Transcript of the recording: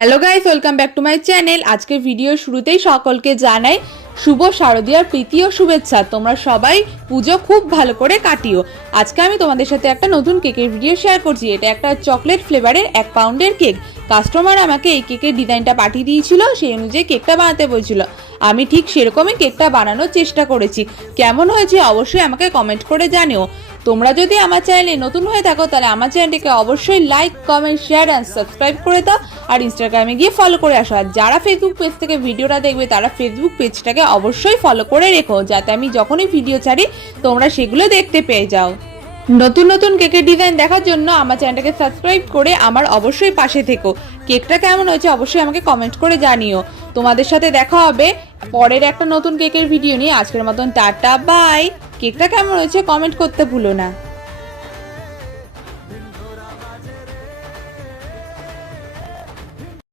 Hello guys, welcome back to my channel. আজকে video শুরুতেই সকলকে জানাই শুভ শারদীয়ার প্রীতি ও শুভেচ্ছা। তোমরা সবাই পুজো খুব ভালো করে কাটিও। আজকে আমি তোমাদের সাথে একটা নতুন কেকের ভিডিও শেয়ার করছি। এটা একটা চকলেট ফ্লেভারের 1 পাউন্ডের কেক। কাস্টমার আমাকে এই কেকের ডিজাইনটা পাঠিয়ে দিয়েছিল, সেই অনুযায়ী কেকটা বানাতে বলছিল। আমি ঠিক সেরকমই কেকটা বানানোর চেষ্টা করেছি। কেমন হয়েছে অবশ্যই আমাকে কমেন্ট করে জানিও। তোমরা যদি আমার চ্যানেলে নতুন হয়ে থাকো তাহলে আমার চ্যানেলটিকে অবশ্যই like, comment, share and subscribe করে দাও। আর ইনস্টাগ্রামে গিয়ে ফলো করে আসো। আর যারা ফেসবুক পেজ থেকে ভিডিওটা দেখবে তারা ফেসবুক পেজটাকে অবশ্যই ফলো করে রেখো, যাতে আমি যখনই ভিডিও ছাড়ি তোমরা সেগুলো দেখতে পেয়ে যাও। নতুন নতুন কেকের ডিজাইন দেখার জন্য আমার চ্যানেলটাকে সাবস্ক্রাইব করে আমার অবশ্যই পাশে থেকো। কেকটা কেমন হয়েছে অবশ্যই আমাকে কমেন্ট করে জানিও। তোমাদের সাথে দেখা হবে পরের একটা নতুন কেকের ভিডিও নিয়ে। আজকের মতন টাটা, বাই। কেকটা কেমন হয়েছে কমেন্ট করতে ভুলো না।